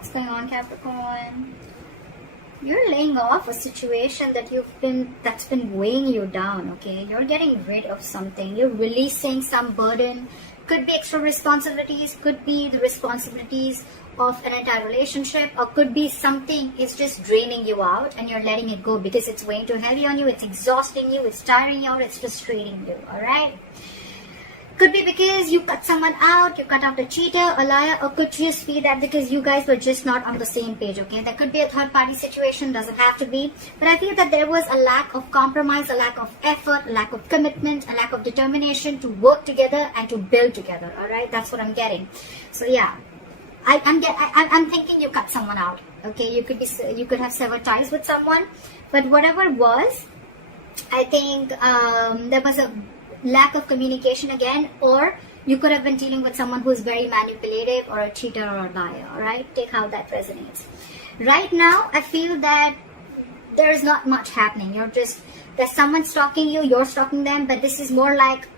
What's going on, Capricorn? You're laying off a situation that's been weighing you down, okay? You're getting rid of something. You're releasing some burden. Could be extra responsibilities, could be the responsibilities of an entire relationship, or could be something is just draining you out and you're letting it go because it's weighing too heavy on you, it's exhausting you, it's tiring you out, it's frustrating you, alright? Could be because you cut someone out, you cut out a cheater, a liar, or could just be that because you guys were just not on the same page, okay? There could be a third party situation, doesn't have to be. But I feel that there was a lack of compromise, a lack of effort, a lack of commitment, a lack of determination to work together and to build together, alright? That's what I'm getting. So yeah, I'm thinking you cut someone out, okay? You could have severed ties with someone, but whatever it was, I think there was a lack of communication again, or you could have been dealing with someone who's very manipulative or a cheater or a liar, alright? Take how that resonates. Right now, I feel that there is not much happening. There's someone stalking you, you're stalking them, but this is more like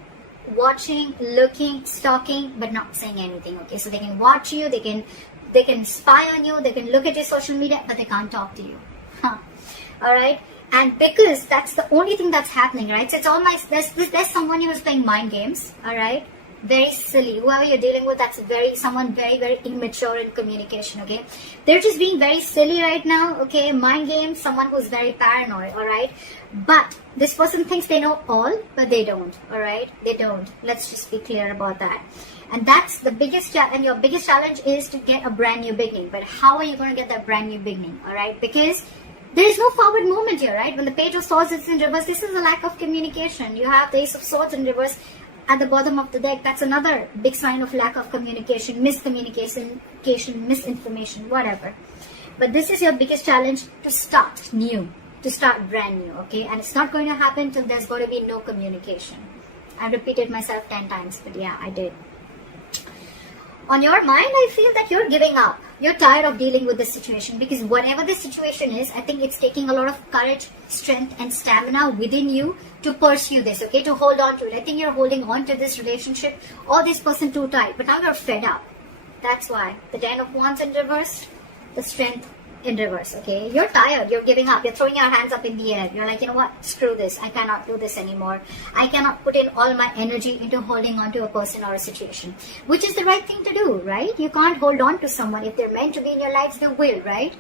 watching, looking, stalking, but not saying anything, okay? So they can watch you, they can spy on you, they can look at your social media, but they can't talk to you. Alright? And because that's the only thing that's happening, right? So it's all there's someone who is playing mind games, alright? Very silly. Whoever you're dealing with, that's someone very, very immature in communication, okay? They're just being very silly right now, okay? Mind games, someone who's very paranoid, alright? But this person thinks they know all, but they don't, alright? They don't. Let's just be clear about that. And that's the biggest challenge, and your biggest challenge is to get a brand new beginning. But how are you going to get that brand new beginning, alright? Because there is no forward movement here, right? When the Page of Swords is in reverse, this is a lack of communication. You have the Ace of Swords in reverse at the bottom of the deck. That's another big sign of lack of communication, miscommunication, misinformation, whatever. But this is your biggest challenge, to start new, to start brand new, okay? And it's not going to happen till there's going to be no communication. I repeated myself 10 times, but yeah, I did. On your mind, I feel that you're giving up. You're tired of dealing with this situation, because whatever the situation is, I think it's taking a lot of courage, strength and stamina within you to pursue this, okay, to hold on to it. I think you're holding on to this relationship or this person too tight, but now you're fed up. That's why. The Ten of Wands in reverse, the Strength in reverse, okay? You're tired, you're giving up, you're throwing your hands up in the air. You're like, you know what, screw this, I cannot do this anymore. I cannot put in all my energy into holding on to a person or a situation, which is the right thing to do, right? You can't hold on to someone. If they're meant to be in your lives, they will, right?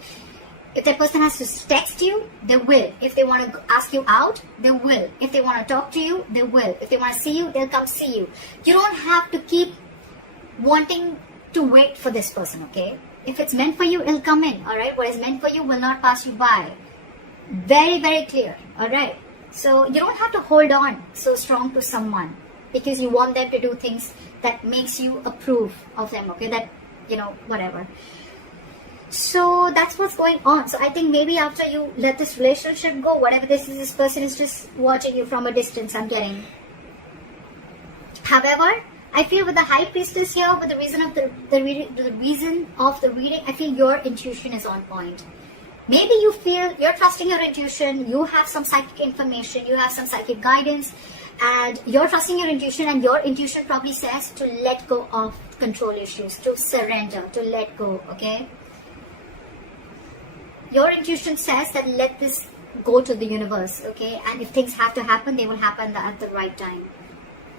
If that person has to text you, they will. If they want to ask you out, they will. If they want to talk to you, they will. If they want to see you, they'll come see you. You don't have to keep wanting to wait for this person, okay? If it's meant for you, it'll come in, alright? What is meant for you will not pass you by. Very, very clear, alright? So you don't have to hold on so strong to someone because you want them to do things that makes you approve of them, okay? That, you know, whatever. So that's what's going on. So I think maybe after you let this relationship go, whatever this is, this person is just watching you from a distance, I'm getting. However, I feel with the High Priestess here, with the reason of the reason of the reading, I feel your intuition is on point. Maybe you feel you're trusting your intuition, you have some psychic information, you have some psychic guidance, and you're trusting your intuition, and your intuition probably says to let go of control issues, to surrender, to let go, okay? Your intuition says that let this go to the universe, okay? And if things have to happen, they will happen at the right time.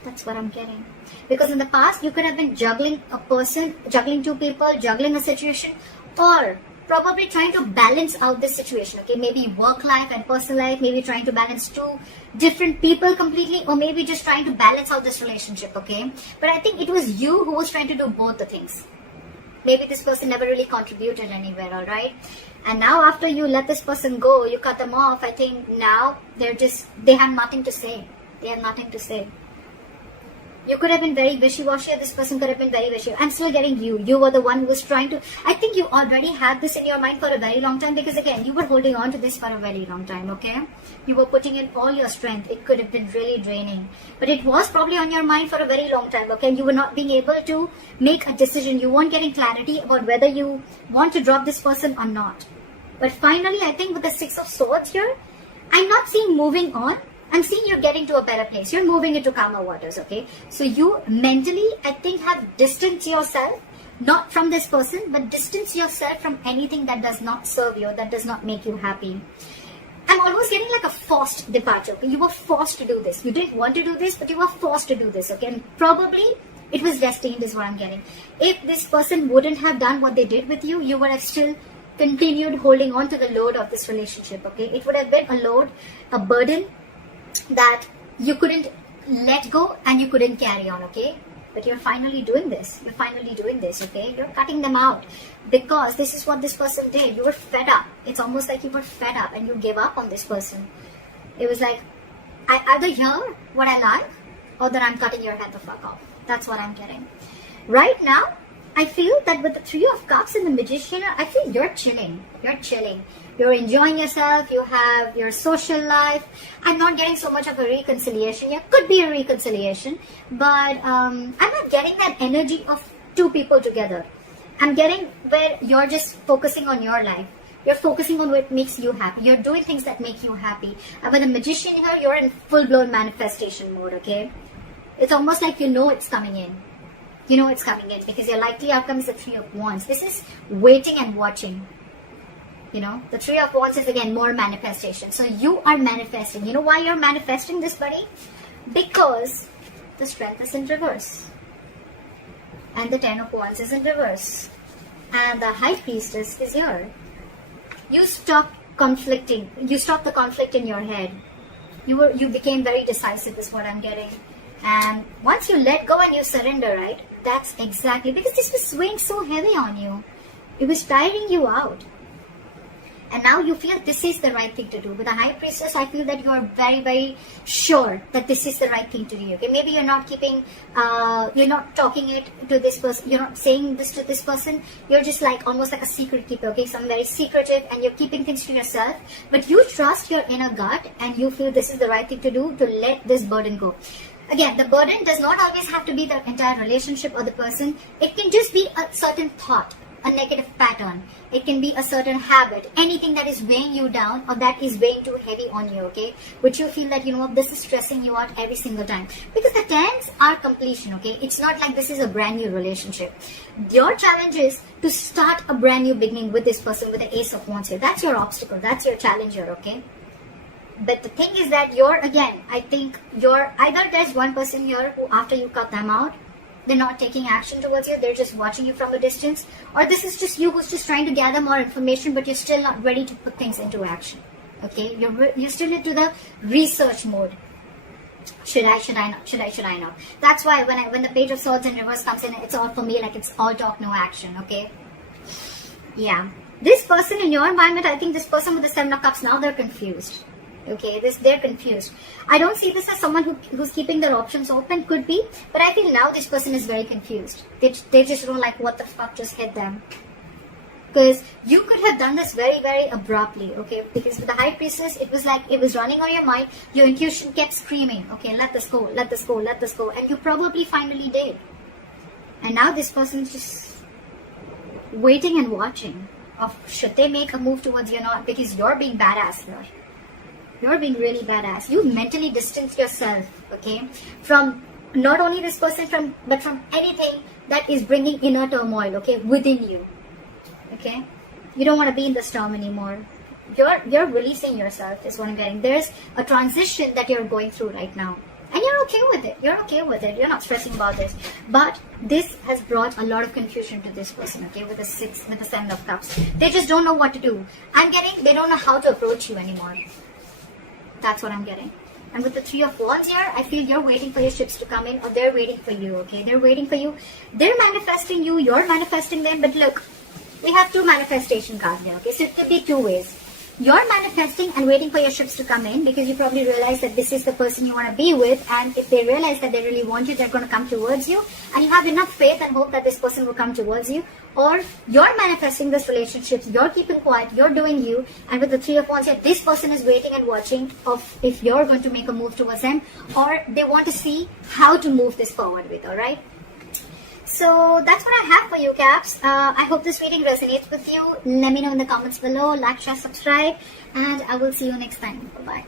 That's what I'm getting. Because in the past, you could have been juggling a person, juggling two people, juggling a situation, or probably trying to balance out this situation, okay? Maybe work life and personal life, maybe trying to balance two different people completely, or maybe just trying to balance out this relationship, okay? But I think it was you who was trying to do both the things. Maybe this person never really contributed anywhere, alright? And now after you let this person go, you cut them off, I think now they have nothing to say. They have nothing to say. You could have been very wishy-washy, or this person could have been very wishy. I'm still getting you. You were the one who was trying to... I think you already had this in your mind for a very long time, because again, you were holding on to this for a very long time, okay? You were putting in all your strength. It could have been really draining. But it was probably on your mind for a very long time, okay? You were not being able to make a decision. You weren't getting clarity about whether you want to drop this person or not. But finally, I think with the Six of Swords here, I'm not seeing moving on. I'm seeing you're getting to a better place. You're moving into calmer waters, okay? So you mentally, I think, have distanced yourself not from this person, but distance yourself from anything that does not serve you, that does not make you happy. I'm almost getting like a forced departure. Okay? You were forced to do this. You didn't want to do this, but you were forced to do this. Okay, and probably it was destined, is what I'm getting. If this person wouldn't have done what they did with you, you would have still continued holding on to the load of this relationship. Okay, it would have been a load, a burden that you couldn't let go and you couldn't carry on. Okay, but you're finally doing this. You're finally doing this. Okay, you're cutting them out because this is what this person did. You were fed up. It's almost like you were fed up and you gave up on this person. It was like, I either hear what I like or that I'm cutting your head the fuck off. That's what I'm getting. Right now, I feel that with the Three of Cups and the Magician, I feel you're chilling. You're chilling. You're enjoying yourself. You have your social life. I'm not getting so much of a reconciliation here. Could be a reconciliation. But I'm not getting that energy of two people together. I'm getting where you're just focusing on your life. You're focusing on what makes you happy. You're doing things that make you happy. And with the Magician here, you're in full-blown manifestation mode, okay? It's almost like you know it's coming in. You know it's coming in because your likely outcome is the Three of Wands. This is waiting and watching. You know, the Three of Wands is again more manifestation. So you are manifesting. You know why you're manifesting this, buddy? Because the Strength is in reverse. And the Ten of Wands is in reverse. And the High Priestess is here. You stopped conflicting. You stopped the conflict in your head. You became very decisive is what I'm getting. And once you let go and you surrender, right? That's exactly, because this was weighing so heavy on you. It was tiring you out. And now you feel this is the right thing to do. With the High Priestess, I feel that you are very, very sure that this is the right thing to do. Okay, maybe you're not keeping, you're not talking it to this person. You're not saying this to this person. You're just like almost like a secret keeper. Okay, so I'm very secretive, and you're keeping things to yourself. But you trust your inner gut, and you feel this is the right thing to do to let this burden go. Again, the burden does not always have to be the entire relationship or the person. It can just be a certain thought, a negative pattern. It can be a certain habit, anything that is weighing you down or that is weighing too heavy on you, okay? Which you feel that, you know, this is stressing you out every single time. Because the tens are completion, okay? It's not like this is a brand new relationship. Your challenge is to start a brand new beginning with this person with the Ace of Wands here. That's your obstacle. That's your challenge here, okay? But the thing is that I think either there's one person here who after you cut them out, they're not taking action towards you, they're just watching you from a distance, or this is just you who's just trying to gather more information, but you're still not ready to put things into action. Okay, you're still into the research mode. Should I not? That's why when the Page of Swords in reverse comes in, it's all for me like it's all talk, no action. Okay, yeah. This person in your environment, I think this person with the Seven of Cups, now they're confused. Okay, they're confused. I don't see this as someone who's keeping their options open. Could be, but I feel now this person is very confused. They just don't like what the fuck just hit them. Because you could have done this very, very abruptly, okay? Because with the High Priestess, it was like it was running on your mind. Your intuition kept screaming, okay, let this go, let this go, let this go. And you probably finally did. And now this person's just waiting and watching of should they make a move towards you or not, because you're being badass here. You're being really badass. You mentally distance yourself, okay, from not only this person, but from anything that is bringing inner turmoil, okay, within you, okay. You don't want to be in the storm anymore. You're releasing yourself is what I'm getting. There's a transition that you're going through right now, and you're okay with it. You're okay with it. You're not stressing about this. But this has brought a lot of confusion to this person, okay, with the Seven of Cups. They just don't know what to do. I'm getting they don't know how to approach you anymore. That's what I'm getting. And with the Three of Wands here, I feel you're waiting for your ships to come in, or they're waiting for you, okay? They're waiting for you. They're manifesting you, you're manifesting them. But look, we have two manifestation cards here, okay? So it could be two ways. You're manifesting and waiting for your ships to come in because you probably realize that this is the person you want to be with, and if they realize that they really want you, they're going to come towards you, and you have enough faith and hope that this person will come towards you. Or you're manifesting this relationship, you're keeping quiet, you're doing you, and with the Three of Wands here, this person is waiting and watching of if you're going to make a move towards them, or they want to see how to move this forward with, alright? So that's what I have for you, Caps. I hope this reading resonates with you. Let me know in the comments below. Like, share, subscribe, and I will see you next time. Bye-bye.